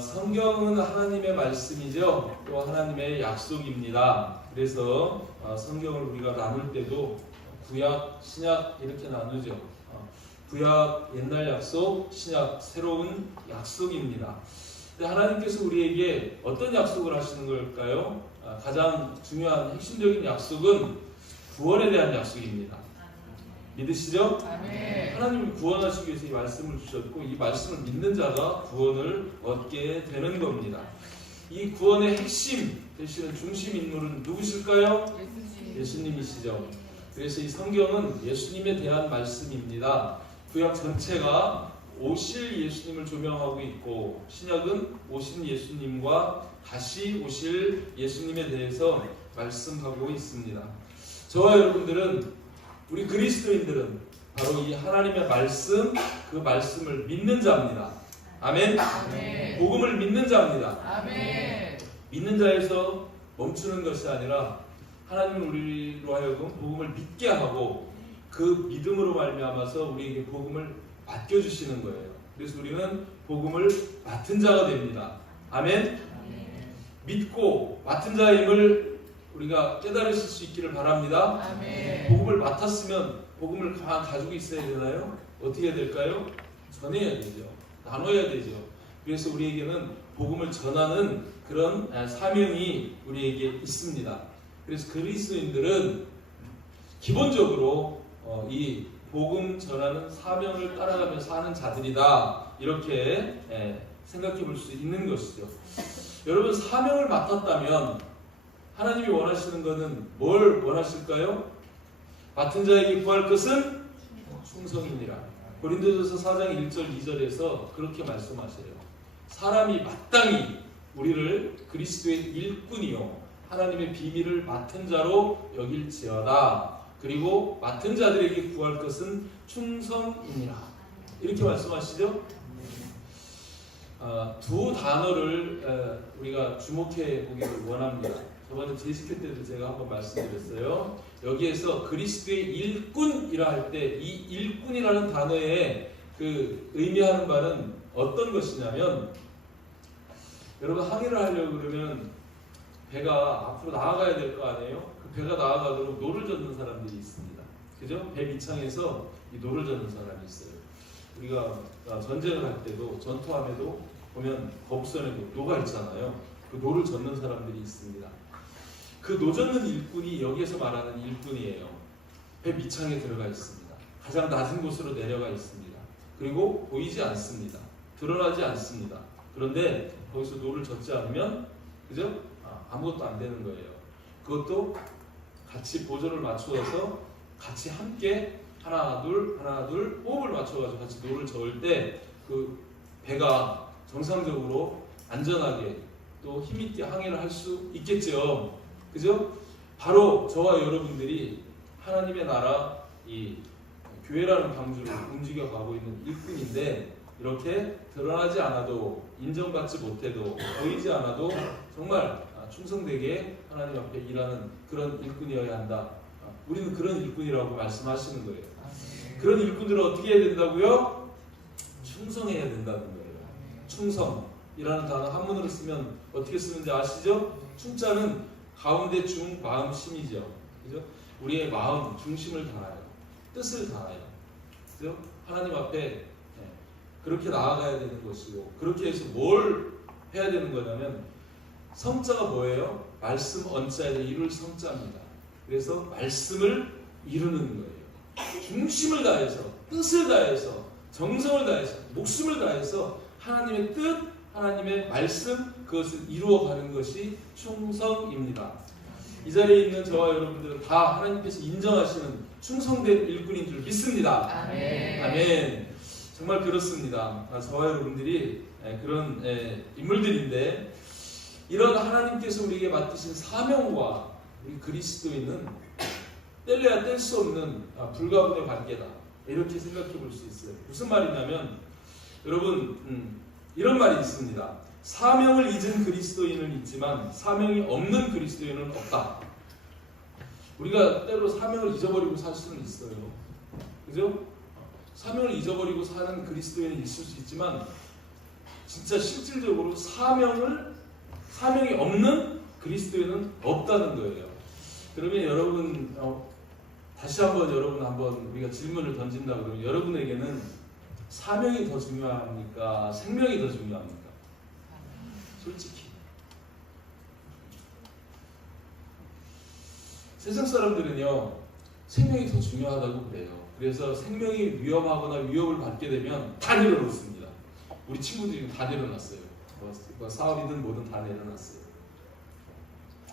성경은 하나님의 말씀이죠. 또 하나님의 약속입니다. 그래서 성경을 우리가 나눌 때도 구약, 신약 이렇게 나누죠. 구약 옛날 약속, 신약 새로운 약속입니다. 근데 하나님께서 우리에게 어떤 약속을 하시는 걸까요? 가장 중요한 핵심적인 약속은 구원에 대한 약속입니다. 믿으시죠? 아멘. 하나님이 구원하시기 위해서 이 말씀을 주셨고 이 말씀을 믿는 자가 구원을 얻게 되는 겁니다. 이 구원의 핵심 되시는 중심 인물은 누구실까요? 예수님이시죠. 그래서 이 성경은 예수님에 대한 말씀입니다. 구약 전체가 오실 예수님을 조명하고 있고 신약은 오신 예수님과 다시 오실 예수님에 대해서 말씀하고 있습니다. 저와 여러분들은 우리 그리스도인들은 바로 이 하나님의 말씀, 그 말씀을 믿는 자입니다. 아멘. 아멘. 복음을 믿는 자입니다. 아멘. 믿는 자에서 멈추는 것이 아니라 하나님은 우리로 하여금 복음을 믿게 하고 그 믿음으로 말미암아서 우리에게 복음을 맡겨주시는 거예요. 그래서 우리는 복음을 맡은 자가 됩니다. 아멘. 믿고 맡은 자임을 우리가 깨달으실 수 있기를 바랍니다. 아멘. 복음을 맡았으면 복음을 가지고 있어야 되나요? 어떻게 해야 될까요? 전해야 되죠. 나눠야 되죠. 그래서 우리에게는 복음을 전하는 그런 사명이 우리에게 있습니다. 그래서 그리스도인들은 기본적으로 이 복음 전하는 사명을 따라가며 사는 자들이다. 이렇게 생각해 볼 수 있는 것이죠. 여러분 사명을 맡았다면 하나님이 원하시는 것은 뭘 원하실까요? 맡은 자에게 구할 것은 충성이니라. 고린도전서 4장 1절 2절에서 그렇게 말씀하세요. 사람이 마땅히 우리를 그리스도의 일꾼이요 하나님의 비밀을 맡은 자로 여길지어다. 그리고 맡은 자들에게 구할 것은 충성이니라. 이렇게 말씀하시죠? 두 단어를 우리가 주목해 보기를 원합니다. 저번에 제시켜 때도 제가 한번 말씀드렸어요. 여기에서 그리스도의 일꾼이라 할 때 이 일꾼이라는 단어의 그 의미하는 바는 어떤 것이냐면 여러분 항해를 하려고 그러면 배가 앞으로 나아가야 될 거 아니에요? 그 배가 나아가도록 노를 젓는 사람들이 있습니다. 그죠? 배 밑창에서 이 노를 젓는 사람이 있어요. 우리가 전쟁을 할 때도 전투함에도 보면 거북선에도 노가 있잖아요. 그 노를 젓는 사람들이 있습니다. 그 노 젓는 일꾼이 여기에서 말하는 일꾼이에요. 배 밑창에 들어가 있습니다. 가장 낮은 곳으로 내려가 있습니다. 그리고 보이지 않습니다. 드러나지 않습니다. 그런데 거기서 노를 젓지 않으면 그죠? 아무것도 안 되는 거예요. 그것도 같이 보조를 맞추어서 같이 함께 하나 둘 호흡을 맞춰가지고 같이 노를 저을 때 그 배가 정상적으로 안전하게 또 힘있게 항해를 할 수 있겠죠. 그죠? 바로 저와 여러분들이 하나님의 나라 이 교회라는 방주를 움직여가고 있는 일꾼인데 이렇게 드러나지 않아도 인정받지 못해도 보이지 않아도 정말 충성되게 하나님 앞에 일하는 그런 일꾼이어야 한다. 우리는 그런 일꾼이라고 말씀하시는 거예요. 그런 일꾼들은 어떻게 해야 된다고요? 충성해야 된다는 거예요. 충성이라는 단어 한문으로 쓰면 어떻게 쓰는지 아시죠? 충자는 가운데 중 마음 심이죠. 그죠? 우리의 마음 중심을 다하여 뜻을 다하여 그죠? 하나님 앞에 그렇게 나아가야 되는 것이고 그렇게 해서 뭘 해야 되는 거냐면 성자가 뭐예요? 말씀 언자에 이룰 성자입니다. 그래서 말씀을 이루는 거예요. 중심을 다해서 뜻을 다해서 정성을 다해서 목숨을 다해서 하나님의 뜻, 하나님의 말씀 그것을 이루어가는 것이 충성입니다. 이 자리에 있는 저와 여러분들은 다 하나님께서 인정하시는 충성된 일꾼인 줄 믿습니다. 아멘. 아멘. 정말 그렇습니다. 저와 여러분들이 그런 인물들인데 이런 하나님께서 우리에게 맡기신 사명과 우리 그리스도인은 뗄래야 뗄 수 없는 불가분의 관계다. 이렇게 생각해 볼 수 있어요. 무슨 말이냐면 여러분 이런 말이 있습니다. 사명을 잊은 그리스도인은 있지만 사명이 없는 그리스도인은 없다. 우리가 때로 사명을 잊어버리고 살 수는 있어요. 그죠? 사명을 잊어버리고 사는 그리스도인은 있을 수 있지만 진짜 실질적으로 사명이 없는 그리스도인은 없다는 거예요. 그러면 여러분 다시 한번 우리가 질문을 던진다 그러면 여러분에게는 사명이 더 중요합니까? 생명이 더 중요합니까? 솔직히 세상 사람들은요 생명이 더 중요하다고 그래요. 그래서 생명이 위험하거나 위협을 받게 되면 다 내려놓습니다. 우리 친구들이 다 내려놨어요. 뭐 사업이든 뭐든 다 내려놨어요.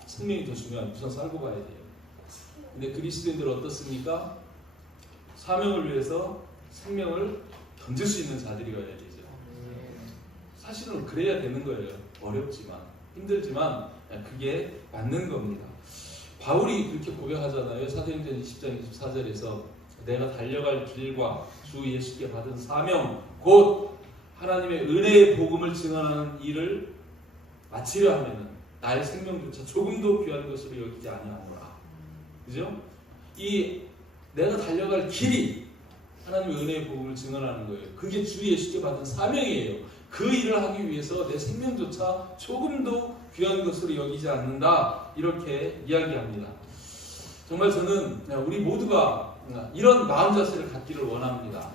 생명이 더 중요한 우선 살고 가야 돼요. 근데 그리스도인들 어떻습니까? 사명을 위해서 생명을 던질 수 있는 자들이어야 되죠. 사실은 그래야 되는 거예요. 어렵지만 힘들지만 그게 맞는 겁니다. 바울이 그렇게 고백하잖아요. 사도행전 20장 24절에서 내가 달려갈 길과 주 예수께 받은 사명 곧 하나님의 은혜의 복음을 증언하는 일을 마치려 하면은 나의 생명조차 조금도 귀한 것으로 여기지 아니하노라. 그죠? 이 내가 달려갈 길이 하나님의 은혜의 복음을 증언하는 거예요. 그게 주 예수께 받은 사명이에요. 그 일을 하기 위해서 내 생명조차 조금도 귀한 것으로 여기지 않는다. 이렇게 이야기합니다. 정말 저는 우리 모두가 이런 마음 자세를 갖기를 원합니다.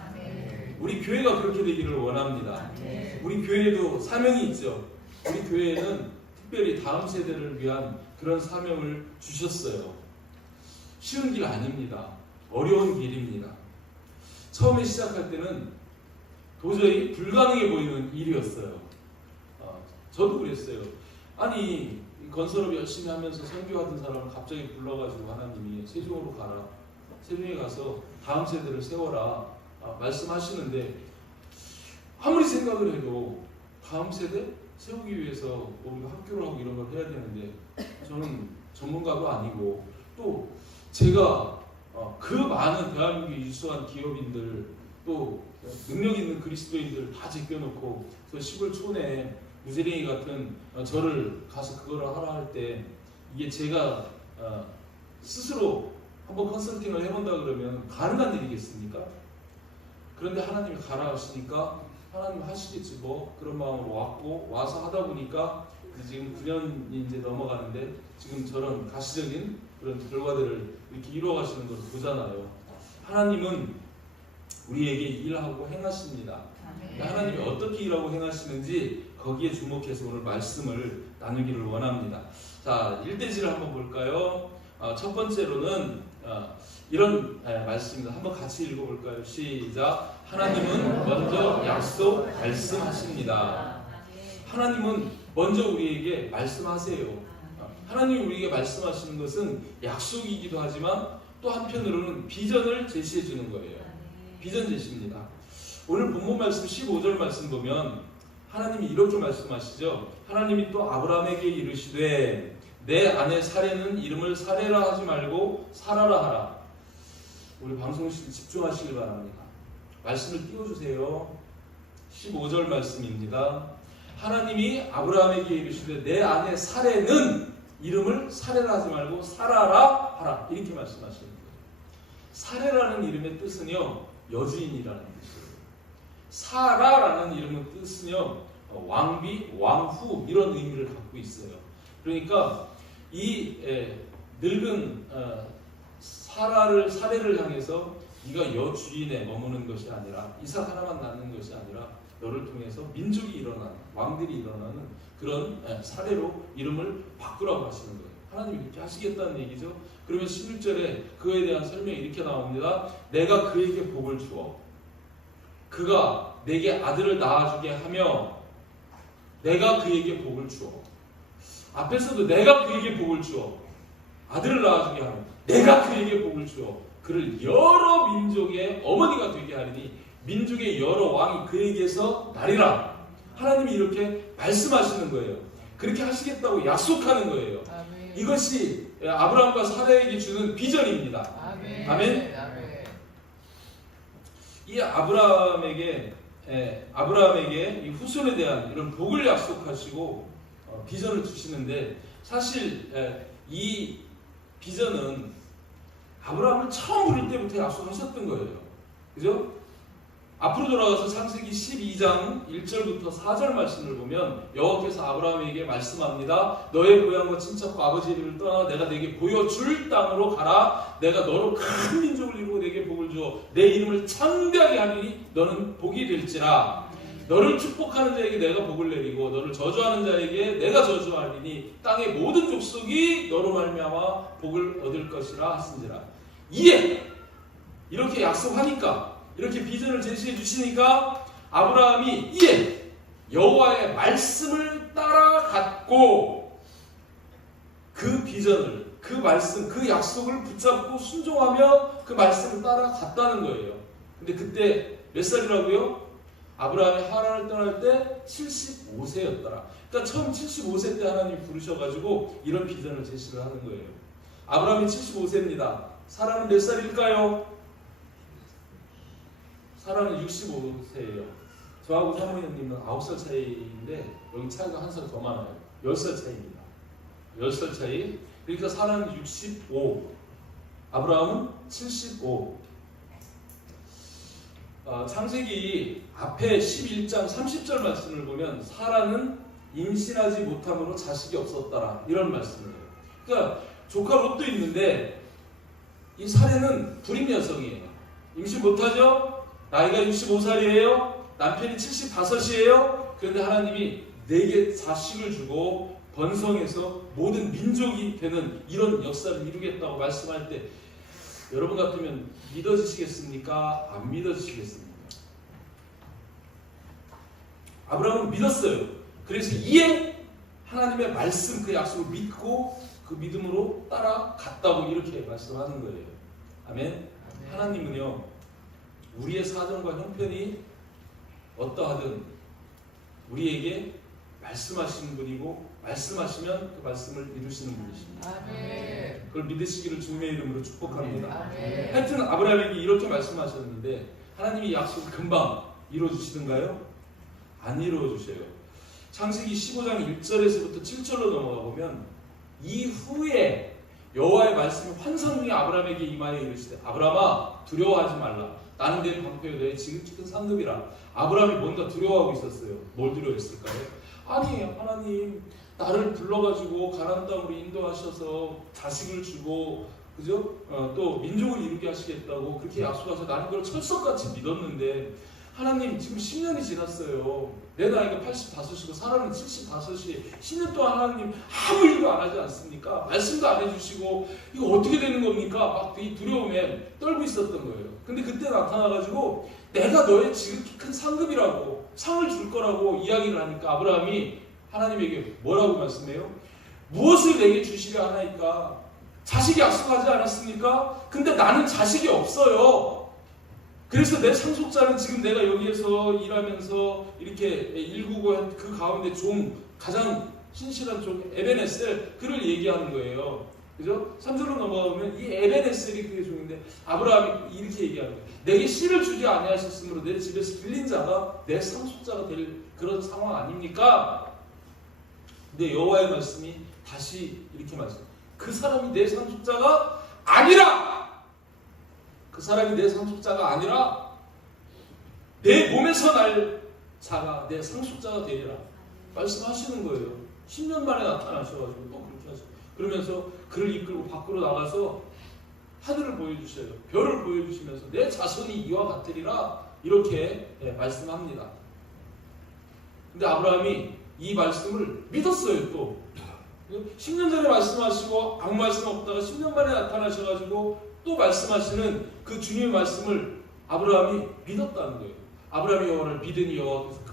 우리 교회가 그렇게 되기를 원합니다. 우리 교회에도 사명이 있죠. 우리 교회에는 특별히 다음 세대를 위한 그런 사명을 주셨어요. 쉬운 길 아닙니다. 어려운 길입니다. 처음에 시작할 때는 도저히 불가능해 보이는 일이었어요. 저도 그랬어요. 아니 건설업 열심히 하면서 선교하던 사람을 갑자기 불러가지고 하나님이 세종으로 가라. 세종에 가서 다음 세대를 세워라. 말씀하시는데 아무리 생각을 해도 다음 세대 세우기 위해서 우리가 학교를 하고 이런 걸 해야 되는데 저는 전문가도 아니고 또 제가 그 많은 대한민국의 유수한 기업인들 또 능력 있는 그리스도인들 다 제껴놓고 저 시골 촌에 무지랭이 같은 저를 가서 그거를 하라 할 때 이게 제가 스스로 한번 컨설팅을 해본다 그러면 가능한 일이겠습니까? 그런데 하나님이 가라 하시니까 하나님 하시겠지 뭐 그런 마음으로 왔고 와서 하다 보니까 지금 9년이 이제 넘어가는데 지금 저런 가시적인 그런 결과들을 이렇게 이루어가시는 걸 보잖아요. 하나님은 우리에게 일하고 행하십니다. 하나님이 어떻게 일하고 행하시는지 거기에 주목해서 오늘 말씀을 나누기를 원합니다. 자, 일대지를 한번 볼까요? 첫 번째로는 이런 말씀입니다. 한번 같이 읽어볼까요? 시작. 하나님은 먼저 약속 말씀하십니다. 하나님은 먼저 우리에게 말씀하세요. 하나님이 우리에게 말씀하시는 것은 약속이기도 하지만 또 한편으로는 비전을 제시해 주는 거예요. 비전 제시입니다. 오늘 본문 말씀 15절 말씀 보면 하나님이 이렇게 말씀하시죠. 하나님이 또 아브라함에게 이르시되 내 아내 사레는 이름을 사레라 하지 말고 사라라 하라. 우리 방송실 집중하시길 바랍니다. 말씀을 띄워주세요. 15절 말씀입니다. 하나님이 아브라함에게 이르시되 내 아내 사레는 이름을 사레라 하지 말고 사라라 하라. 이렇게 말씀하시는 거예요. 사레라는 이름의 뜻은요 여주인이라는 뜻이에요. 사라라는 이름의 뜻은요 왕비, 왕후 이런 의미를 갖고 있어요. 그러니까 이 늙은 사레를 향해서 네가 여주인에 머무는 것이 아니라 이삭 하나만 낳는 것이 아니라 너를 통해서 민족이 일어나는 왕들이 일어나는 그런 사례로 이름을 바꾸라고 하시는 거예요. 하나님이 그렇게 하시겠다는 얘기죠. 그러면 11절에 그에 대한 설명이 이렇게 나옵니다. 내가 그에게 복을 주어 그가 내게 아들을 낳아주게 하며 내가 그에게 복을 주어 앞에서도 내가 그에게 복을 주어 아들을 낳아주게 하며 내가 그에게 복을 주어 그를 여러 민족의 어머니가 되게 하리니 민족의 여러 왕이 그에게서 나리라. 하나님이 이렇게 말씀하시는 거예요. 그렇게 하시겠다고 약속하는 거예요. 아멘. 이것이 아브라함과 사라에게 주는 비전입니다. 아멘. 아멘. 아멘. 이 아브라함에게 이 후손에 대한 이런 복을 약속하시고 비전을 주시는데 사실 이 비전은 아브라함을 처음 부릴 때부터 약속하셨던 거예요. 그죠? 앞으로 돌아가서 창세기 12장 1절부터 4절 말씀을 보면 여호와께서 아브라함에게 말씀합니다. 너의 고향과 친척과 아버지의 집을 떠나 내가 내게 보여줄 땅으로 가라. 내가 너로 큰 민족을 이루고 내게 복을 주어 내 이름을 창대하게 하리니 너는 복이 될지라. 너를 축복하는 자에게 내가 복을 내리고 너를 저주하는 자에게 내가 저주하리니 땅의 모든 족속이 너로 말미암아 복을 얻을 것이라 하신지라. 이에 이렇게 약속하니까 이렇게 비전을 제시해 주시니까 아브라함이 이에 여호와의 말씀을 따라갔고 그 비전을, 그 말씀, 그 약속을 붙잡고 순종하며 그 말씀을 따라갔다는 거예요. 근데 그때 몇 살이라고요? 아브라함이 하란을 떠날 때 75세였더라. 그러니까 처음 75세 때 하나님이 부르셔가지고 이런 비전을 제시를 하는 거예요. 아브라함이 75세입니다. 사라는 몇 살일까요? 사라는 65세예요. 저하고 사모님은 9살 차이인데 여기 차이가 한 살 더 많아요. 10살 차이입니다. 10살 차이. 그러니까 사라는 65, 아브라함은 75. 창세기 앞에 11장 30절 말씀을 보면 사라는 임신하지 못함으로 자식이 없었더라 이런 말씀을 해요. 그러니까 조카 롯도 있는데 이 사례는 불임 여성이에요. 임신 못하죠? 나이가 65살이에요. 남편이 75이에요. 그런데 하나님이 내게 자식을 주고 번성해서 모든 민족이 되는 이런 역사를 이루겠다고 말씀할 때 여러분 같으면 믿어지시겠습니까? 안 믿어지시겠습니까? 아브라함은 믿었어요. 그래서 이에 하나님의 말씀, 그 약속을 믿고 그 믿음으로 따라갔다고 이렇게 말씀하는 거예요. 아멘. 하나님은요, 우리의 사정과 형편이 어떠하든 우리에게 말씀하시는 분이고 말씀하시면 그 말씀을 이루시는 분이십니다. 아멘. 그걸 믿으시기를 주님의 이름으로 축복합니다. 아멘. 하여튼 아브라함에게 이렇게 말씀하셨는데 하나님이 약속을 금방 이루어주시는가요? 안 이루어주셔요. 창세기 15장 1절에서부터 7절로 넘어가 보면 이후에 여호와의 말씀이 환상 중에 아브라함에게 임하여 이르시되 아브라함아 두려워하지 말라. 나는 내 방패요 너의 지극히 큰 상급이라. 아브라함이 뭔가 두려워하고 있었어요. 뭘 두려워했을까요? 아니 하나님 나를 불러가지고 가나안 땅으로 인도하셔서 자식을 주고 그죠? 또 민족을 이루게 하시겠다고 그렇게 약속하셔서 나는 그걸 철석같이 믿었는데 하나님 지금 10년이 지났어요. 내 나이가 85이고 사람은 75이 10년 동안 하나님 아무 일도 안 하지 않습니까? 말씀도 안 해주시고 이거 어떻게 되는 겁니까? 막 이 두려움에 떨고 있었던 거예요. 근데 그때 나타나가지고 내가 너의 지극히 큰 상급이라고 상을 줄 거라고 이야기를 하니까 아브라함이 하나님에게 뭐라고 말씀해요? 무엇을 내게 주시려 하나이까? 자식이 약속하지 않았습니까? 근데 나는 자식이 없어요. 그래서 내 상속자는 지금 내가 여기에서 일하면서 이렇게 일구고 그 가운데 좀 가장 신실한 종 에벤에셀 그를 얘기하는 거예요. 그죠? 3절로 넘어가면 이 에벤에셀이 그의 종인데 아브라함이 이렇게 얘기하는 거예요. 내게 씨를 주지 아니하셨으므로 내 집에서 빌린 자가 내 상속자가 될 그런 상황 아닙니까? 근데 여호와의 말씀이 다시 이렇게 말씀해요. 그 사람이 내 상속자가 아니라 그 사람이 내 상속자가 아니라 내 몸에서 날 자가 내 상속자가 되리라 말씀하시는 거예요. 10년 만에 나타나셔가지고 또 그렇게 하셔요. 그러면서 그를 이끌고 밖으로 나가서 하늘을 보여주셔요. 별을 보여주시면서 내 자손이 이와 같으리라 이렇게 말씀합니다. 근데 아브라함이 이 말씀을 믿었어요. 또 10년 전에 말씀하시고 아무 말씀 없다가 10년 만에 나타나셔가지고 또 말씀하시는 그 주님의 말씀을 아브라함이 믿었다는 거예요. 아브라함이 여호와를 믿으니 여호와께서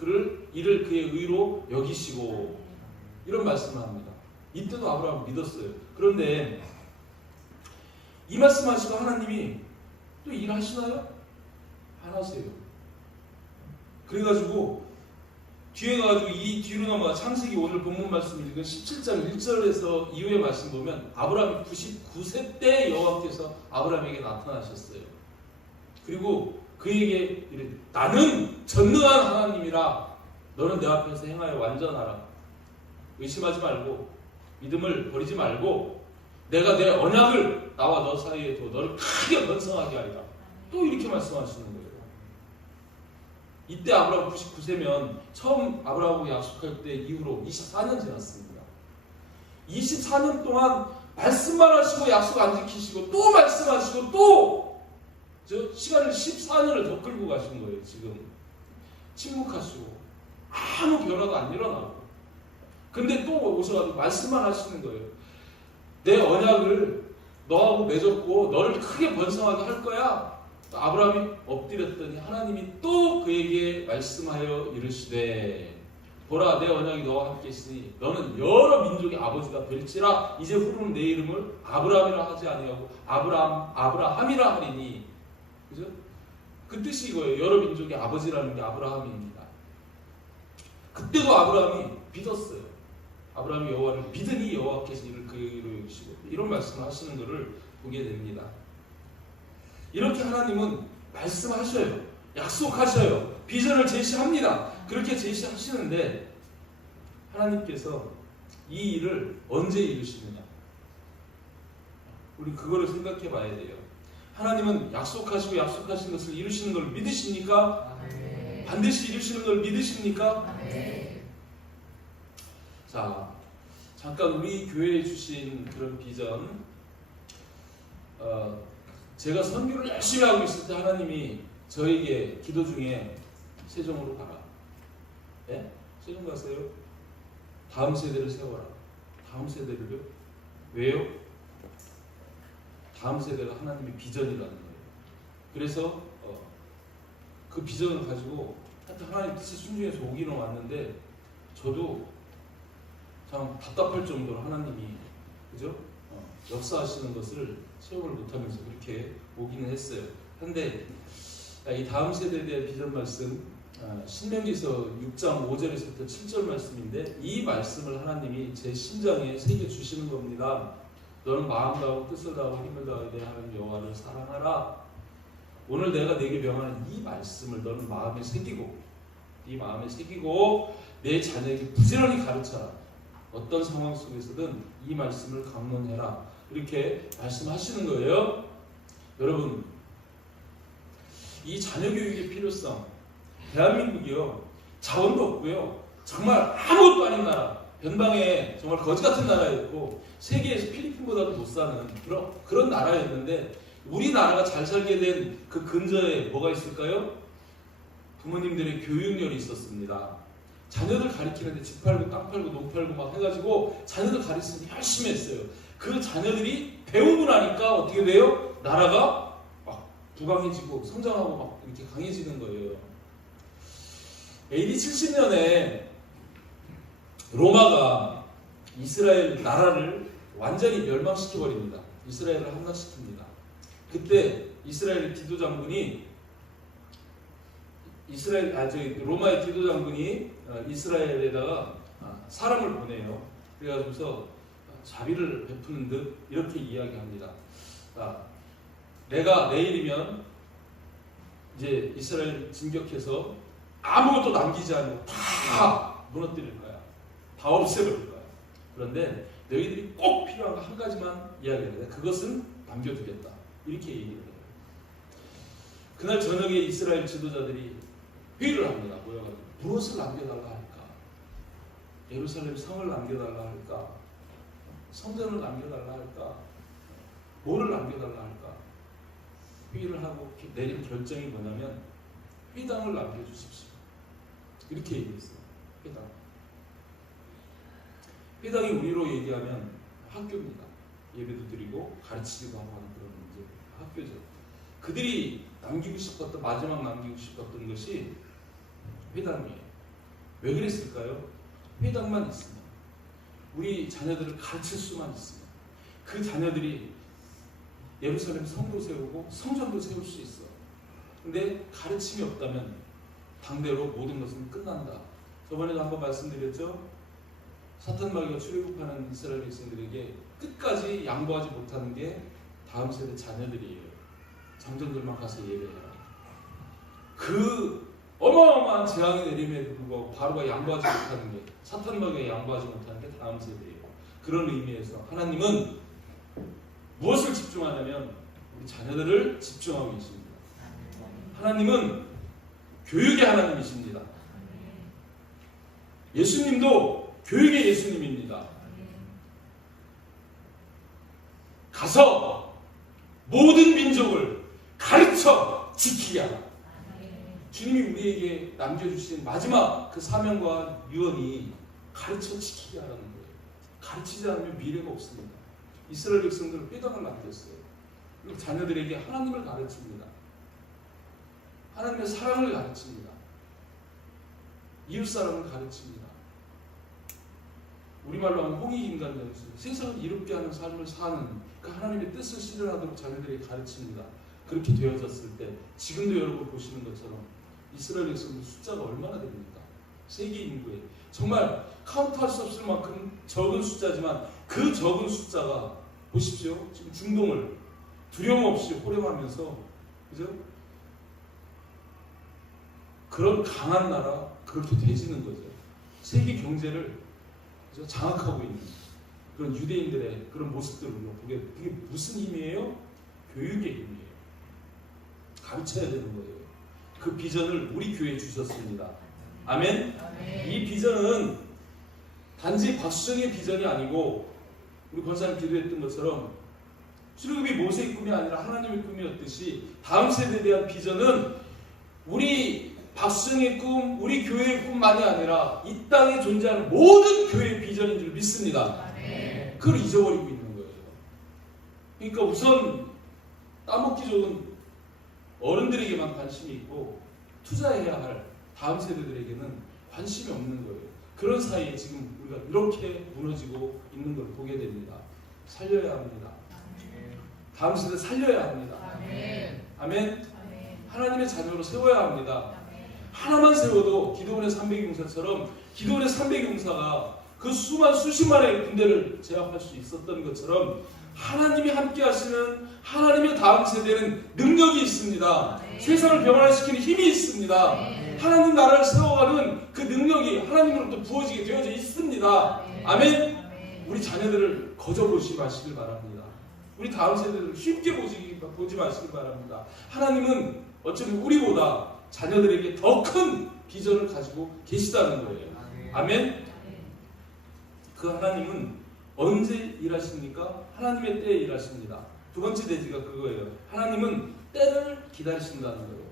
이를 그의 의로 여기시고 이런 말씀을 합니다. 이때도 아브라함은 믿었어요. 그런데 이 말씀하시고 하나님이 또 일하시나요? 안 하세요. 그래가지고 뒤에 가가지고 이 뒤로 넘어가 창세기 오늘 본문 말씀 읽은 17장 1절에서 이후의 말씀 보면 아브라함이 99세 때 여호와께서 아브라함에게 나타나셨어요. 그리고 그에게 이르되 나는 전능한 하나님이라 너는 내 앞에서 행하여 완전하라. 의심하지 말고 믿음을 버리지 말고 내가 내 언약을 나와 너 사이에 둬 너를 크게 번성하게 하리라. 또 이렇게 말씀하시는 거예요. 이때 아브라함 99세면 처음 아브라함하고 약속할 때 이후로 24년 지났습니다. 24년 동안 말씀만 하시고 약속 안 지키시고 또 말씀하시고 또 저 시간을 14년을 더 끌고 가신 거예요. 지금 침묵하시고 아무 변화도 안 일어나고 근데 또 오셔가지고 말씀만 하시는 거예요. 내 언약을 너하고 맺었고 너를 크게 번성하게 할 거야. 아브라함이 엎드렸더니 하나님이 또 그에게 말씀하여 이르시되 보라 내 언약이 너와 함께 있으니 너는 여러 민족의 아버지가 될지라 이제 후로는 내 이름을 아브라함이라 하지 아니하고 아브라함이라 하리니 그죠? 그 뜻이 이거예요. 여러 민족의 아버지라는 게 아브라함입니다. 그때도 아브라함이 믿었어요. 아브라함이 여호와를 믿으니 여호와께서 이를 그로 여기시고 이런 말씀을 하시는 것을 보게 됩니다. 이렇게 하나님은 말씀하셔요. 약속하셔요. 비전을 제시합니다. 그렇게 제시하시는데 하나님께서 이 일을 언제 이루시느냐? 우리 그거를 생각해 봐야 돼요. 하나님은 약속하시고 약속하신 것을 이루시는 걸 믿으십니까? 네. 반드시 이루시는 걸 믿으십니까? 네. 자, 잠깐 우리 교회에 주신 그런 비전 제가 선교를 열심히 하고 있을 때 하나님이 저에게 기도 중에 세종으로 가라. 예? 세종 가세요? 다음 세대를 세워라. 다음 세대를요? 왜요? 다음 세대가 하나님의 비전이라는 거예요. 그래서 그 비전을 가지고 하여튼 하나님 뜻에 순종해서 오기는 왔는데 저도 참 답답할 정도로 하나님이 그죠? 역사하시는 것을 체험을 못하면서 그렇게 오기는 했어요. 그런데 이 다음 세대에 대한 비전 말씀 신명기서 6장 5절에서부터 7절 말씀인데 이 말씀을 하나님이 제 심장에 새겨주시는 겁니다. 너는 마음 다하고 뜻을 다하고 힘을 다하여 내 하나님 여호와를 사랑하라. 오늘 내가 내게 명하는 이 말씀을 너는 마음에 새기고 네 마음에 새기고 내 자녀에게 부지런히 가르쳐라. 어떤 상황 속에서든 이 말씀을 강론해라. 이렇게 말씀하시는 거예요. 여러분 이 자녀 교육의 필요성 대한민국이요 자원도 없고요 정말 아무것도 아닌 나라 변방에 정말 거지 같은 나라였고 세계에서 필리핀보다도 못 사는 그런 나라였는데 우리나라가 잘 살게 된 그 근저에 뭐가 있을까요? 부모님들의 교육열이 있었습니다. 자녀들 가르치는데 집 팔고 땅 팔고 농 팔고 막 해가지고 자녀들 가르치는 열심히 했어요. 그 자녀들이 배우고 나니까 어떻게 돼요? 나라가 막 부강해지고 성장하고 막 이렇게 강해지는 거예요. AD 70년에 로마가 이스라엘 나라를 완전히 멸망시켜버립니다. 이스라엘을 함락시킵니다. 그때 이스라엘의 디도 장군이 로마의 디도 장군이 이스라엘에다가 사람을 보내요. 그래가지고서 자비를 베푸는 듯 이렇게 이야기합니다. 내가 내일이면 이제 이스라엘 진격해서 아무것도 남기지 않고 다 무너뜨릴 거야. 다 없애버릴 거야. 그런데 너희들이 꼭 필요한 거 한 가지만 이야기해. 그것은 남겨두겠다. 이렇게 얘기를 해요. 그날 저녁에 이스라엘 지도자들이 회의를 합니다. 모여가지고 무엇을 남겨달라 할까? 예루살렘 성을 남겨달라 할까? 성전을 남겨달라 할까? 뭐를 남겨달라 할까? 회의를 하고 내린 결정이 뭐냐면 회당을 남겨주십시오. 이렇게 얘기했어요. 회당이 우리로 얘기하면 학교입니다. 예배도 드리고 가르치기도 하고 하는 그런 이제 학교죠. 그들이 남기고 싶었던 마지막 남기고 싶었던 것이 회당이에요. 왜 그랬을까요? 회당만 있으면 우리 자녀들을 가르칠 수만 있으면 그 자녀들이 예루살렘 성도 세우고 성전도 세울 수 있어. 근데 가르침이 없다면 당대로 모든 것은 끝난다. 저번에도 한번 말씀드렸죠. 사탄 마귀가 출애굽하는 이스라엘 백성들에게 끝까지 양보하지 못하는 게 다음 세대 자녀들이에요. 장정들만 가서 예배해라. 그 어마어마한 재앙이 내림에도 불구하고 바로가 양보하지 못하는 게 사탄 마귀가 양보하지 못하는 게 다음 세대예요. 그런 의미에서 하나님은 무엇을 집중하냐면 우리 자녀들을 집중하고 계십니다. 하나님은 교육의 하나님이십니다. 예수님도 교육의 예수님입니다. 가서 모든 민족을 가르쳐 지키게 하라. 주님이 우리에게 남겨주신 마지막 그 사명과 유언이 가르쳐 지키게 하라는 거예요. 가르치지 않으면 미래가 없습니다. 이스라엘 백성들은 뼈다귀를 남겼어요. 그리고 자녀들에게 하나님을 가르칩니다. 하나님의 사랑을 가르칩니다. 이웃사랑을 가르칩니다. 우리말로 하면 홍익인간정신, 세상을 이롭게 하는 삶을 사는 그 하나님의 뜻을 실현하도록 자녀들에게 가르칩니다. 그렇게 되어졌을 때 지금도 여러분 보시는 것처럼 이스라엘 백성들 숫자가 얼마나 됩니까? 세계 인구에 정말 카운트할 수 없을 만큼 적은 숫자지만 그 적은 숫자가 보십시오. 지금 중동을 두려움 없이 호령하면서, 그죠? 그런 강한 나라 그렇게 되지는 거죠. 세계 경제를 장악하고 있는 그런 유대인들의 그런 모습들을 보게, 그게 무슨 힘이에요? 교육의 힘이에요. 가르쳐야 되는 거예요. 그 비전을 우리 교회에 주셨습니다. 아멘? 아멘. 이 비전은 단지 박수정의 비전이 아니고 우리 권사님 기도했던 것처럼 출애굽이 모세의 꿈이 아니라 하나님의 꿈이었듯이 다음 세대에 대한 비전은 우리 박수정의 꿈, 우리 교회의 꿈만이 아니라 이 땅에 존재하는 모든 교회의 비전인 줄 믿습니다. 아멘. 그걸 잊어버리고 있는 거예요. 그러니까 우선 따먹기 좋은 어른들에게만 관심이 있고 투자해야 할 다음 세대들에게는 관심이 없는 거예요. 그런 사이에 지금 우리가 이렇게 무너지고 있는 걸 보게 됩니다. 살려야 합니다. 다음 세대 살려야 합니다. 아멘. 아멘. 하나님의 자녀로 세워야 합니다. 하나만 세워도 기도원의 300용사처럼 기도원의 300용사가 그 수십만의 군대를 제압할 수 있었던 것처럼 하나님이 함께 하시는 하나님의 다음 세대는 능력이 있습니다. 세상을 변화시키는 힘이 있습니다. 하나님 나라를 세워가는 그 능력이 하나님으로부터 부어지게 되어져 있습니다. 아멘. 우리 자녀들을 거저보지 마시길 바랍니다. 우리 다음 세대들을 쉽게 보지 마시길 바랍니다. 하나님은 어쩌면 우리보다 자녀들에게 더 큰 비전을 가지고 계시다는 거예요. 아멘. 그 하나님은 언제 일하십니까? 하나님의 때에 일하십니다. 두 번째 대지가 그거예요. 하나님은 때를 기다리신다는 거예요.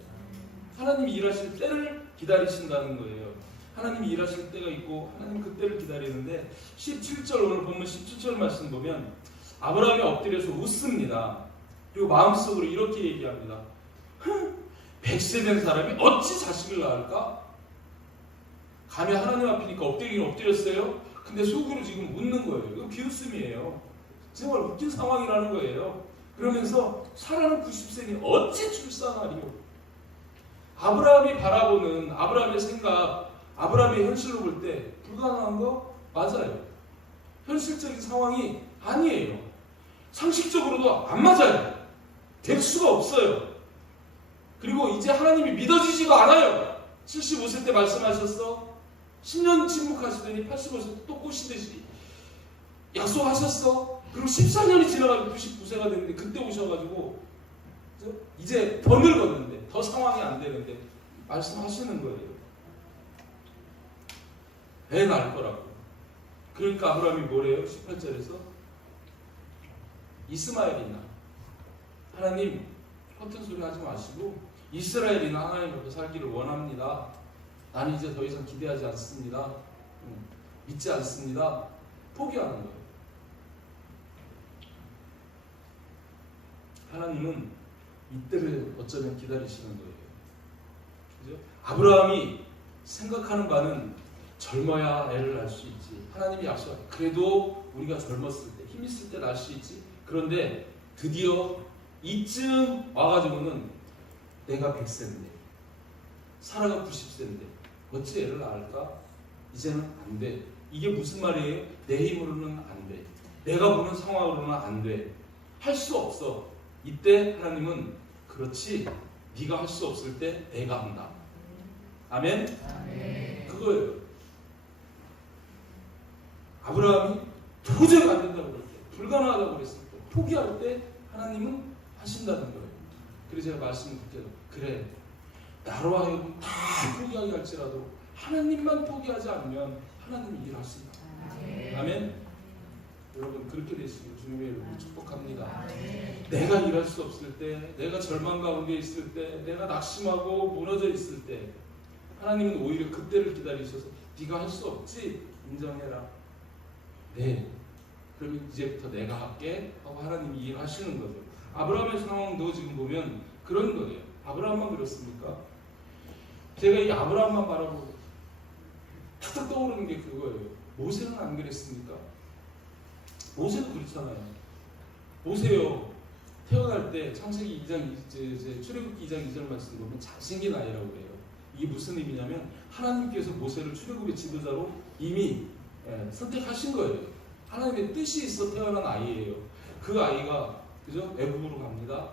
하나님이 일하실 때를 기다리신다는 거예요. 하나님이 일하실 때가 있고 하나님 그 때를 기다리는데 17절 오늘 본문 17절 말씀 보면 아브라함이 엎드려서 웃습니다. 그리고 마음속으로 이렇게 얘기합니다. 100세 된 사람이 어찌 자식을 낳을까? 감히 하나님 앞이니까 엎드리긴 엎드렸어요. 근데 속으로 지금 웃는 거예요. 이거 비웃음이에요. 정말 웃긴 상황이라는 거예요. 그러면서 사라는 90세니 어찌 출산하리요? 아브라함이 바라보는 아브라함의 생각, 아브라함의 현실로 볼 때 불가능한 거 맞아요. 현실적인 상황이 아니에요. 상식적으로도 안 맞아요. 될 수가 없어요. 그리고 이제 하나님이 믿어지지도 않아요. 75세 때 말씀하셨어. 10년 침묵하시더니 85세 또 꼬시듯이 약속하셨어. 그리고 14년이 지나가지고 99세가 됐는데 그때 오셔가지고 이제 더 늙었는데 더 상황이 안 되는데 말씀하시는 거예요. 애 낳을 거라고. 그러니까 아브라함이 뭐래요? 18절에서 이스마엘이나 하나님 허튼 소리 하지 마시고 이스라엘이나 하나님 앞에 살기를 원합니다. 나는 이제 더 이상 기대하지 않습니다. 믿지 않습니다. 포기하는 거예요. 하나님은 이때를 어쩌면 기다리시는 거예요. 그죠? 아브라함이 생각하는 바는 젊어야 애를 낳을 수 있지. 하나님이 약속하고 그래도 우리가 젊었을 때, 힘 있을 때 낳을 수 있지. 그런데 드디어 이쯤 와가지고는 내가 100세인데 사라가 90세인데 어찌 애를 낳을까? 이제는 안 돼. 이게 무슨 말이에요? 내 힘으로는 안 돼. 내가 보는 상황으로는 안 돼. 할 수 없어. 이때 하나님은 그렇지. 네가 할 수 없을 때 내가 한다. 아멘? 아멘. 그거예요. 아브라함이 도저히 안 된다고 그럴 때, 불가능하다고 그랬을 때, 포기할 때 하나님은 하신다는 거예요. 그래서 제가 말씀을 듣게 그래. 나로 하여금 다 포기하게 할지라도 하나님만 포기하지 않으면 하나님이 일하신다. 아멘. 여러분 그렇게 되시길 주님의 이름으로 축복합니다. 내가 일할 수 없을 때, 내가 절망 가운데 있을 때, 내가 낙심하고 무너져 있을 때 하나님은 오히려 그때를 기다리셔서 네가 할 수 없지? 인정해라. 네. 그러면 이제부터 내가 할게 하고 하나님이 일하시는 거죠. 아브라함의 상황도 지금 보면 그런 거예요. 아브라함만 그렇습니까? 제가 이 아브라함만 바라보고 탁탁 떠오르는 게 그거예요. 모세는 안 그랬습니까? 모세도 그렇잖아요. 모세요. 태어날 때 창세기 2장, 출애굽기 2장 2절 말씀 보면 잘생긴 아이라고 그래요. 이게 무슨 의미냐면 하나님께서 모세를 출애굽의 지도자로 이미 선택하신 거예요. 하나님의 뜻이 있어 태어난 아이예요. 그 아이가 그죠? 애굽으로 갑니다.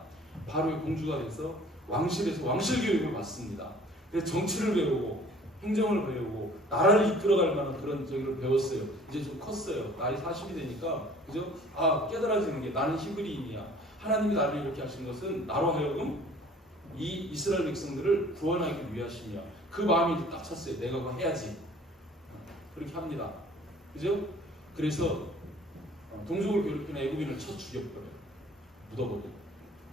바로의 공주가 돼서 왕실에서 왕실 교육을 받습니다. 그래서 정치를 배우고 행정을 배우고 나라를 이끌어갈 만한 그런 저기를 배웠어요. 이제 좀 컸어요. 나이 40이 되니까 그죠? 깨달아지는 게 나는 히브리인이야. 하나님이 나를 이렇게 하신 것은 나로 하여금 이 이스라엘 백성들을 구원하기 위하심이야. 그 마음이 딱 찼어요. 내가 그거 해야지. 그렇게 합니다. 그죠? 그래서 동족을 괴롭히는 애굽인을 쳐 죽여버려요. 묻어버려요.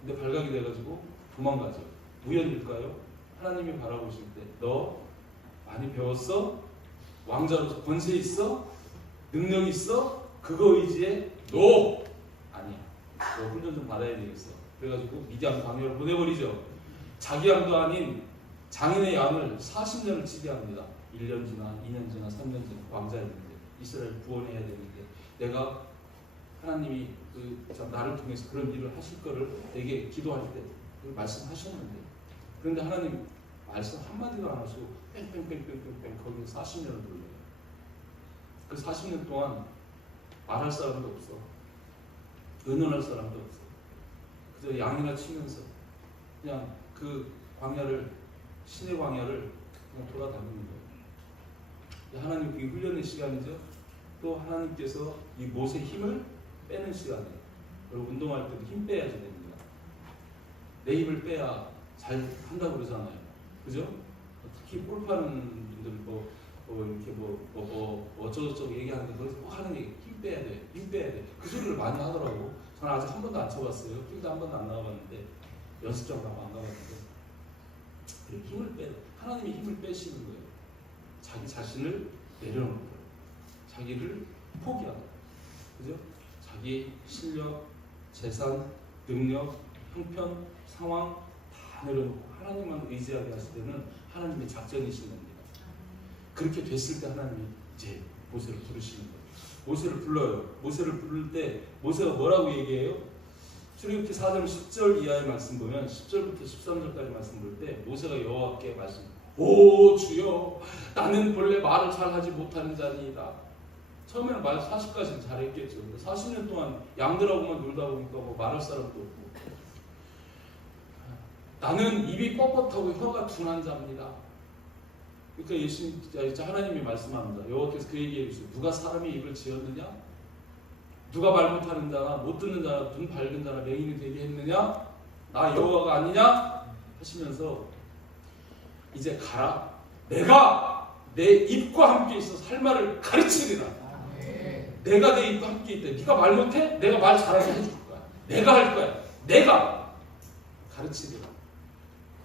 근데 발각이 돼가지고 도망가죠. 우연일까요? 하나님이 바라보실 때 너 많이 배웠어? 왕자로서 권세 있어? 능력 있어? 그거 의지에 너 아니야. 너 훈련 좀 받아야 되겠어. 그래가지고 미디안 광야를 보내버리죠. 자기 양도 아닌 장인의 양을 40년을 치게 합니다. 1년 지나 2년 지나 3년 지나 왕자였는데 이스라엘 구원해야 되는데 내가 하나님이 나를 통해서 그런 일을 하실 거를 내게 기도할 때 말씀하셨는데 그런데 하나님 말씀 한마디도 안 하시고 뺑뺑뺑뺑뺑뺑 거기 40년을 돌려요. 그 40년 동안 말할 사람도 없어. 의논할 사람도 없어. 그저 양이나 치면서 그냥 그 광야를 신의 광야를 그냥 돌아다니는 거예요. 하나님 그게 훈련의 시간이죠. 또 하나님께서 이 못의 힘을 빼는 시간이에요. 그리고 운동할 때도 힘 빼야지 됩니다. 내 힘을 빼야 잘 한다고 그러잖아요. 그죠? 특히 골프하는 분들 이렇게 어쩌고저쩌고 얘기하는데 거기서 꼭 하는 얘기 힘 빼야 돼. 힘 빼야 돼. 그 소리를 많이 하더라고. 저는 아직 한 번도 안 쳐봤어요. 필드 한 번도 안 나가봤는데 연습장 가고 안 가봤는데 힘을 빼. 하나님이 힘을 빼시는 거예요. 자기 자신을 내려놓는 거예요. 자기를 포기하고, 그죠? 자기 실력, 재산, 능력, 형편, 상황 다 내려놓고 하나님만 의지하게 하실 때는 하나님의 작전이신 겁니다. 그렇게 됐을 때 하나님이 이제 모세를 부르시는 거예요. 모세를 불러요. 모세를 부를 때 모세가 뭐라고 얘기해요? 출애굽기 4장 10절 이하의 말씀 보면 10절부터 13절까지 말씀 볼 때 모세가 여호와께 말씀, 오 주여, 나는 본래 말을 잘하지 못하는 자니이다. 처음에는 말 40까지는 잘했겠죠. 근데 40년 동안 양들하고만 놀다 보니까 뭐 말할 사람도 없고, 나는 입이 뻣뻣하고 혀가 둔한 자입니다. 그러니까 예수님, 하나님이 말씀합니다. 여호와께서 그 얘기해 주세요. 누가 사람의 입을 지었느냐? 누가 말 못하는 자나 못 듣는 자나 눈 밝은 자나 맹인이 되게 했느냐? 나 여호와가 아니냐? 하시면서 이제 가라. 내가 내 입과 함께 있어서 할 말을 가르치리라. 내가 내 입과 함께 있대. 네가 말 못해? 내가 말 잘하게 해줄 거야. 내가 할 거야. 내가 가르치리라.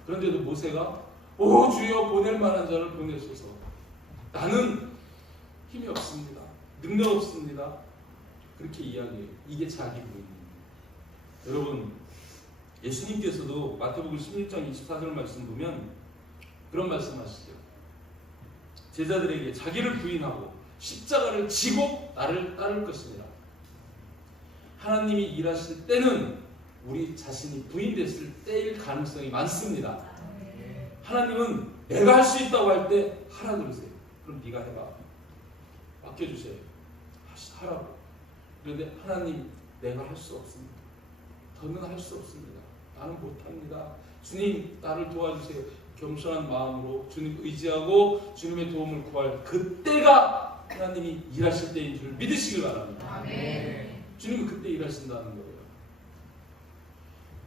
그런데도 모세가 오 주여, 보낼 만한 자를 보내소서. 나는 힘이 없습니다. 능력 없습니다. 그렇게 이야기해요. 이게 자기 부인입니다. 여러분, 예수님께서도 마태복음 16장 24절 말씀 보면 그런 말씀하시죠. 제자들에게 자기를 부인하고 십자가를 지고 나를 따를 것이니라. 하나님이 일하실 때는 우리 자신이 부인됐을 때일 가능성이 많습니다. 하나님은 내가 할 수 있다고 할 때 하라 그러세요. 그럼 네가 해봐. 맡겨주세요. 하라고. 그런데 하나님, 내가 할 수 없습니다. 더는 할 수 없습니다. 나는 못합니다. 주님, 나를 도와주세요. 겸손한 마음으로 주님 의지하고 주님의 도움을 구할 그때가 하나님이 일하실 때인 줄 믿으시길 바랍니다. 아멘. 주님은 그때 일하신다는 거예요.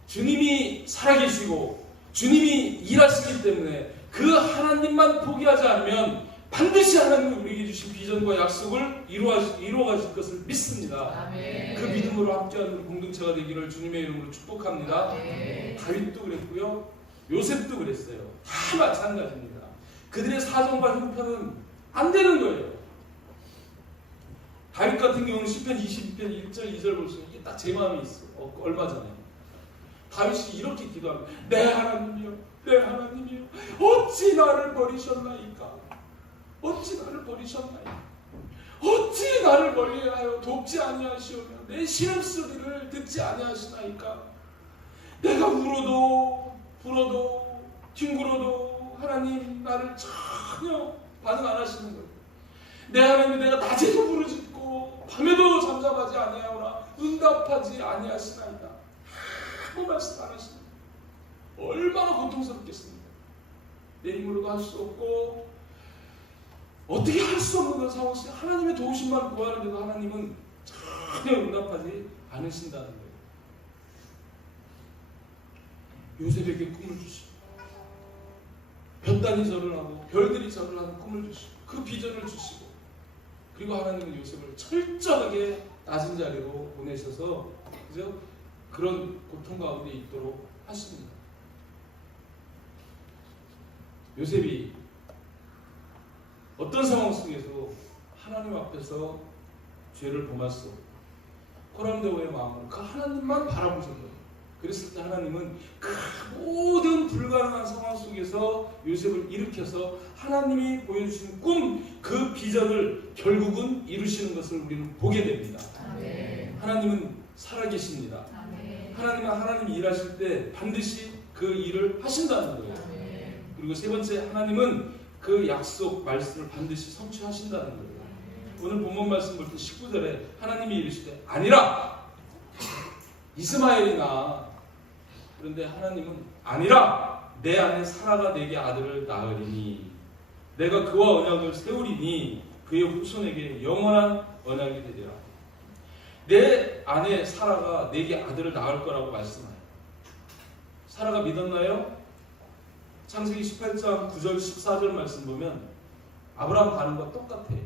주님이 살아계시고 주님이 일하시기 때문에 그 하나님만 포기하지 않으면 반드시 하나님이 우리에게 주신 비전과 약속을 이루어가실 것을 믿습니다. 아멘. 그 믿음으로 함께하는 공동체가 되기를 주님의 이름으로 축복합니다. 아멘. 다윗도 그랬고요, 요셉도 그랬어요. 다 마찬가지입니다. 그들의 사정과 형편은 안 되는 거예요. 다윗 같은 경우는 시편 22편 1절 2절 보시면 이게 딱 제 마음이 있어요. 얼마 전에 다윗이 이렇게 기도합니다. 내 하나님이여, 내 하나님이여, 어찌 나를 버리셨나이까? 어찌 나를 버리셨나이까? 어찌 나를 멀리하여 돕지 아니하시오며 내 신음소리를 듣지 아니하시나이까? 내가 울어도 불어도 뒹굴어도 하나님 나를 전혀 반응 안 하시는 거예요. 내 하나님, 내가 낮에도 부르짖고 밤에도 잠잠하지 아니하오나 응답하지 아니하시나이다. 아무 말씀 안 하시는 거예요. 얼마나 고통스럽겠습니까? 내 힘으로도 할 수 없고 어떻게 할 수 없는 그런 상황 속에 하나님의 도우심만 구하는데도 하나님은 전혀 응답하지 않으신다는 거예요. 요셉에게 꿈을 주시고 볕단이 절을 하고 별들이 절을 하는 꿈을 주시고 그 비전을 주시고, 그리고 하나님은 요셉을 철저하게 낮은 자리로 보내셔서 그죠? 그런 고통 가운데 있도록 하십니다. 요셉이 어떤 상황 속에서 하나님 앞에서 죄를 범할 수 없고 코람데오의 마음으로 그 하나님만 바라보신 거예요. 그랬을 때 하나님은 그 모든 불가능한 상황 속에서 요셉을 일으켜서 하나님이 보여주신 꿈, 그 비전을 결국은 이루시는 것을 우리는 보게 됩니다. 아멘. 하나님은 살아계십니다. 아멘. 하나님이 일하실 때 반드시 그 일을 하신다는 거예요. 아멘. 그리고 세 번째, 하나님은 그 약속 말씀을 반드시 성취하신다는 거예요. 오늘 본문 말씀 볼 때 19절에 하나님이 이르시되 아니라 이스마엘이나, 그런데 하나님은 아니라 내 안에 사라가 내게 아들을 낳으리니 내가 그와 언약을 세우리니 그의 후손에게 영원한 언약이 되리라. 내 안에 사라가 내게 아들을 낳을 거라고 말씀해요. 사라가 믿었나요? 창세기 18장 9절 14절 말씀 보면 아브라함 반응과 똑같아요.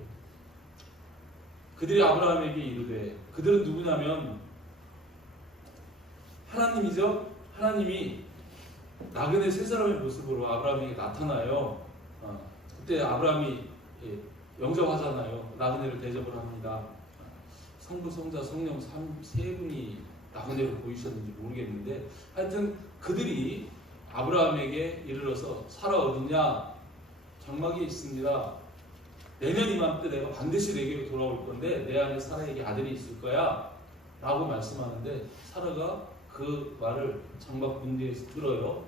그들이 아브라함에게 이르되, 그들은 누구냐면 하나님이죠. 하나님이 나그네 세 사람의 모습으로 아브라함에게 나타나요. 그때 아브라함이 영접하잖아요. 나그네를 대접을 합니다. 성부, 성자, 성령 세 분이 나그네로 보이셨는지 모르겠는데, 하여튼 그들이 아브라함에게 이르러서 사라 어디냐? 장막에 있습니다. 내년 이맘때 내가 반드시 내게로 돌아올 건데 내 안에 사라에게 아들이 있을 거야 라고 말씀하는데, 사라가 그 말을 장막 문 뒤에서 들어요.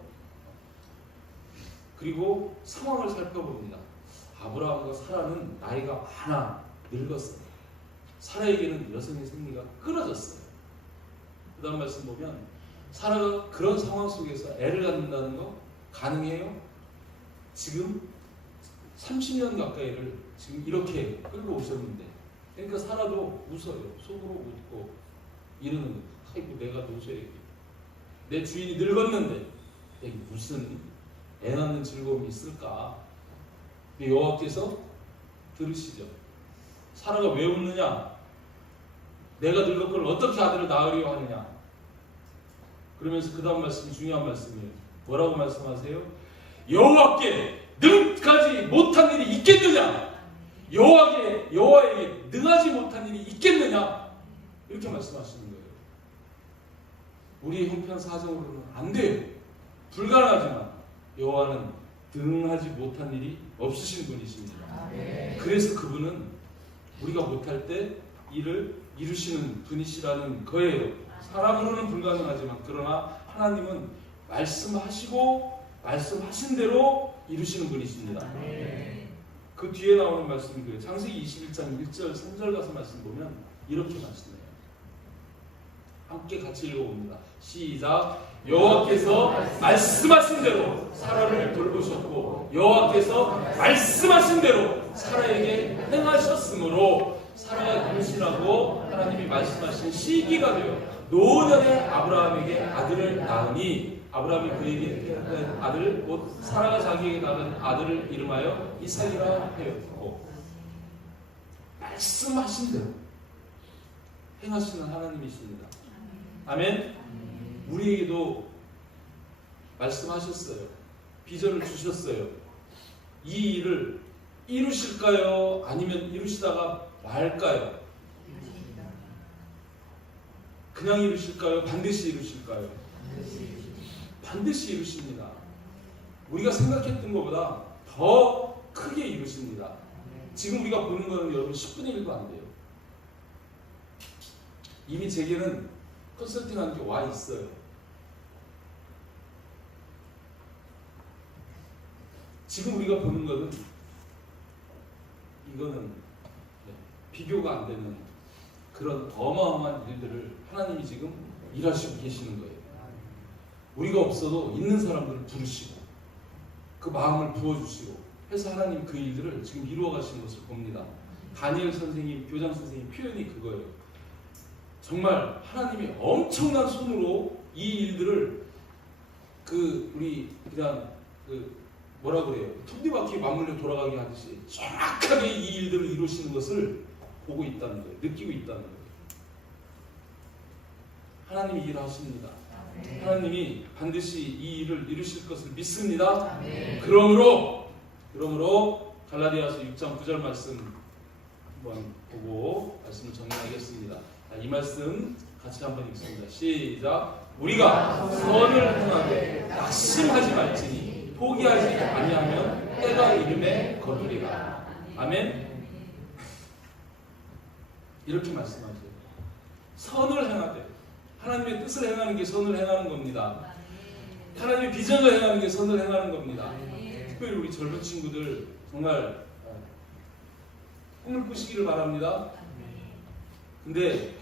그리고 상황을 살펴봅니다. 아브라함과 사라는 나이가 많아 늙었어요. 사라에게는 여성의 생리가 끊어졌어요. 그 다음 말씀 보면 사라가 그런 상황 속에서 애를 갖는다는 거 가능해요? 지금 30년 가까이를 지금 이렇게 끌고 오셨는데, 그러니까 사라도 웃어요. 속으로 웃고 이러는 거예요. 아이고 내가 도저히 내 주인이 늙었는데 무슨 애 낳는 즐거움이 있을까? 여호와께서 들으시죠. 사라가 왜 웃느냐? 내가 늙었거늘 어떻게 아들을 낳으려 하느냐? 그러면서 그 다음 말씀이 중요한 말씀이에요. 뭐라고 말씀하세요? 여호와께 능하지 못한 일이 있겠느냐? 여호와에게 능하지 못한 일이 있겠느냐? 이렇게 말씀하시는 거예요. 우리의 형편 사정으로는 안 돼요. 불가능하지만 여호와는 능하지 못한 일이 없으신 분이십니다. 그래서 그분은 우리가 못할 때 일을 이루시는 분이시라는 거예요. 사람으로는 불가능하지만 그러나 하나님은 말씀하시고 말씀하신 대로 이루시는 분이십니다. 그 뒤에 나오는 말씀이 그래요. 창세기 21장 1절 3절 가서 말씀 보면 이렇게 말씀해요. 함께 같이 읽어봅니다. 시작. 여호와께서 말씀하신 대로 사라를 돌보셨고 여호와께서 말씀하신 대로 사라에게 행하셨으므로 사라가 임신하고 하나님이 말씀하신 시기가 되어 노년에 아브라함에게 아들을 낳으니 아브라함이 그에게 아들 곧 사라가 자기에게 낳은 아들을 이름하여 이삭이라 하였고, 말씀하신 대로 행하시는 하나님이십니다. 아멘. 우리에게도 말씀하셨어요. 비전을 주셨어요. 이 일을 이루실까요? 아니면 이루시다가 말까요? 그냥 이루실까요? 반드시 이루실까요? 반드시 이루십니다. 우리가 생각했던 것보다 더 크게 이루십니다. 지금 우리가 보는 거는 여러분 10분의 1도 안 돼요. 이미 제게는 컨설팅하는 게 와 있어요. 지금 우리가 보는 거는 이거는 비교가 안 되는 그런 어마어마한 일들을 하나님이 지금 일하시고 계시는 거예요. 우리가 없어도 있는 사람들을 부르시고 그 마음을 부어주시고 해서 하나님 그 일들을 지금 이루어 가시는 것을 봅니다. 다니엘 선생님, 교장 선생님 표현이 그거예요. 정말 하나님이 엄청난 손으로 이 일들을 우리 그냥 뭐라 그래요? 톱니바퀴 맞물려 돌아가게 하듯이 정확하게 이 일들을 이루시는 것을 보고 있다는 거예요. 느끼고 있다는 거예요. 하나님이 일하십니다. 하나님이 반드시 이 일을 이루실 것을 믿습니다. 그러므로 갈라디아서 6장 9절 말씀 한번 보고 말씀을 정리하겠습니다. 이 말씀 같이 한번 읽습니다. 시작. 우리가 선을 행하되 낙심하지 말지니 포기하지 아니하면 때가 이름에 거두리라. 아멘. 이렇게 말씀하세요. 선을 행하되, 하나님의 뜻을 행하는 게 선을 행하는 겁니다. 하나님의 비전을 행하는 게 선을 행하는 겁니다. 특별히 우리 젊은 친구들 정말 꿈을 꾸시기를 바랍니다. 근데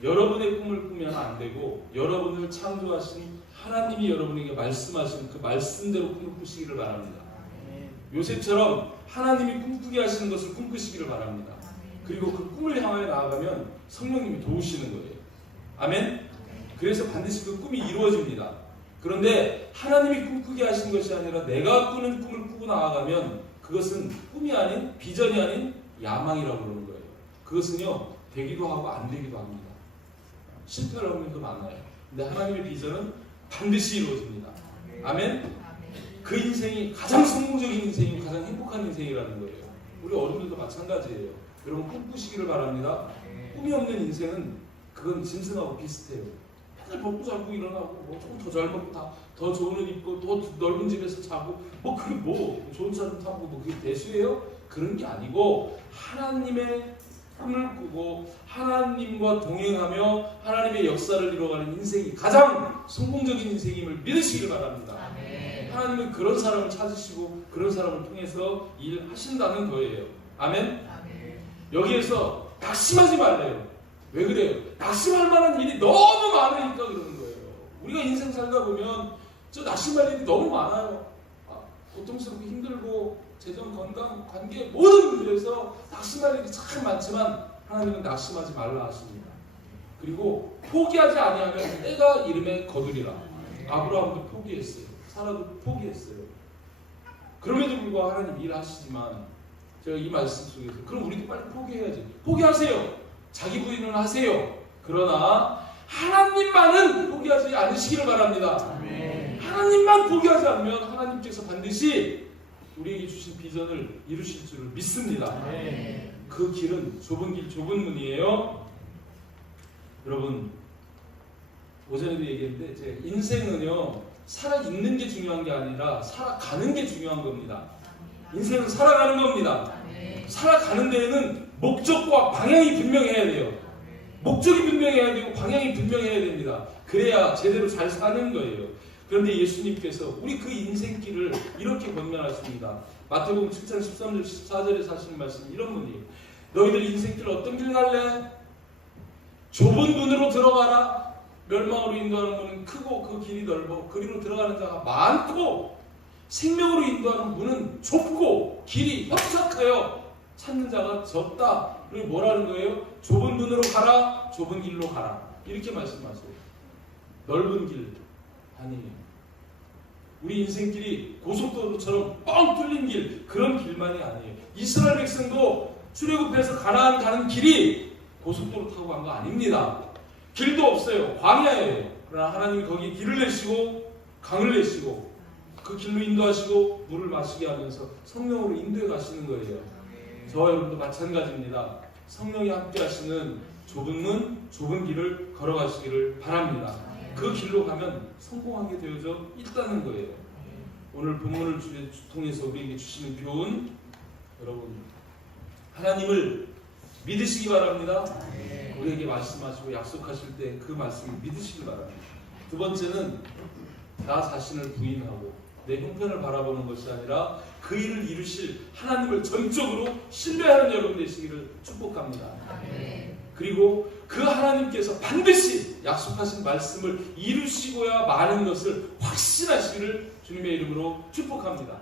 여러분의 꿈을 꾸면 안 되고 여러분을 창조하신 하나님이 여러분에게 말씀하신 그 말씀대로 꿈을 꾸시기를 바랍니다. 요셉처럼 하나님이 꿈꾸게 하시는 것을 꿈꾸시기를 바랍니다. 그리고 그 꿈을 향하여 나아가면 성령님이 도우시는 거예요. 아멘? 그래서 반드시 그 꿈이 이루어집니다. 그런데 하나님이 꿈꾸게 하신 것이 아니라 내가 꾸는 꿈을 꾸고 나아가면 그것은 꿈이 아닌, 비전이 아닌 야망이라고 그러는 거예요. 그것은요, 되기도 하고 안 되기도 합니다. 실패할 확률도 많아요. 근데 하나님의 비전은 반드시 이루어집니다. 아멘? 그 인생이 가장 성공적인 인생이고 가장 행복한 인생이라는 거예요. 우리 어른들도 마찬가지예요. 여러분 꿈꾸시기를 바랍니다. 꿈이 없는 인생은 그건 짐승하고 비슷해요. 맨날 먹고 자고 일어나고 조금 더 잘 먹고 더 좋은 옷 입고 더 넓은 집에서 자고 그게 좋은 차 좀 타고 그게 대수예요? 그런 게 아니고 하나님의 꿈을 꾸고 하나님과 동행하며 하나님의 역사를 이루어가는 인생이 가장 성공적인 인생임을 믿으시길 바랍니다. 하나님은 그런 사람을 찾으시고 그런 사람을 통해서 일하신다는 거예요. 아멘? 여기에서 낙심하지 말래요. 왜 그래요? 낙심할 만한 일이 너무 많으니까 그러는 거예요. 우리가 인생 살다 보면 저 낙심할 일이 너무 많아요. 고통스럽고 힘들고 재정, 건강, 관계 모든 일에서 낙심할 일이 참 많지만 하나님은 낙심하지 말라 하십니다. 그리고 포기하지 아니하면 때가 이름에 거두리라. 아브라함도 포기했어요. 사라도 포기했어요. 그럼에도 불구하고 하나님 일하시지만 제가 이 말씀 속에서 그럼 우리도 빨리 포기해야지. 포기하세요. 자기 부인은 하세요. 그러나 하나님만은 포기하지 않으시기를 바랍니다. 하나님만 포기하지 않으면 하나님께서 반드시 우리에게 주신 비전을 이루실 줄을 믿습니다. 그 길은 좁은 길, 좁은 문이에요. 여러분, 오전에도 얘기했는데 제 인생은요, 살아있는 게 중요한 게 아니라 살아가는 게 중요한 겁니다. 인생은 살아가는 겁니다. 살아가는 데에는 목적과 방향이 분명해야 돼요. 목적이 분명해야 되고 방향이 분명해야 됩니다. 그래야 제대로 잘 사는 거예요. 그런데 예수님께서 우리 그 인생길을 이렇게 권면하십니다. 마태복음 7장 13절 14절에 하시는 말씀 이런 분이에요. 너희들 인생길 어떤 길 갈래? 좁은 문으로 들어가라. 멸망으로 인도하는 문은 크고 그 길이 넓어 그리로 들어가는 자가 많고 생명으로 인도하는 문은 좁고 길이 협착하여 찾는 자가 적다. 그리고 뭐라는 거예요? 좁은 문으로 가라, 좁은 길로 가라. 이렇게 말씀하세요. 넓은 길 아니에요. 우리 인생길이 고속도로처럼 뻥 뚫린 길, 그런 길만이 아니에요. 이스라엘 백성도 출애굽해서 가나안 가는 길이 고속도로 타고 간 거 아닙니다. 길도 없어요. 광야예요. 그러나 하나님이 거기에 길을 내시고 강을 내시고 그 길로 인도하시고 물을 마시게 하면서 성령으로 인도해 가시는 거예요. 저와 여러분도 마찬가지입니다. 성령이 함께 하시는 좁은 문, 좁은 길을 걸어가시기를 바랍니다. 그 길로 가면 성공하게 되어져 있다는 거예요. 오늘 본문을 통해서 우리에게 주시는 교훈, 여러분 하나님을 믿으시기 바랍니다. 우리에게 말씀하시고 약속하실 때 그 말씀을 믿으시기 바랍니다. 두 번째는 나 자신을 부인하고 내 형편을 바라보는 것이 아니라 그 일을 이루실 하나님을 전적으로 신뢰하는 여러분 되시기를 축복합니다. 그리고 그 하나님께서 반드시 약속하신 말씀을 이루시고야 마는 것을 확신하시기를 주님의 이름으로 축복합니다.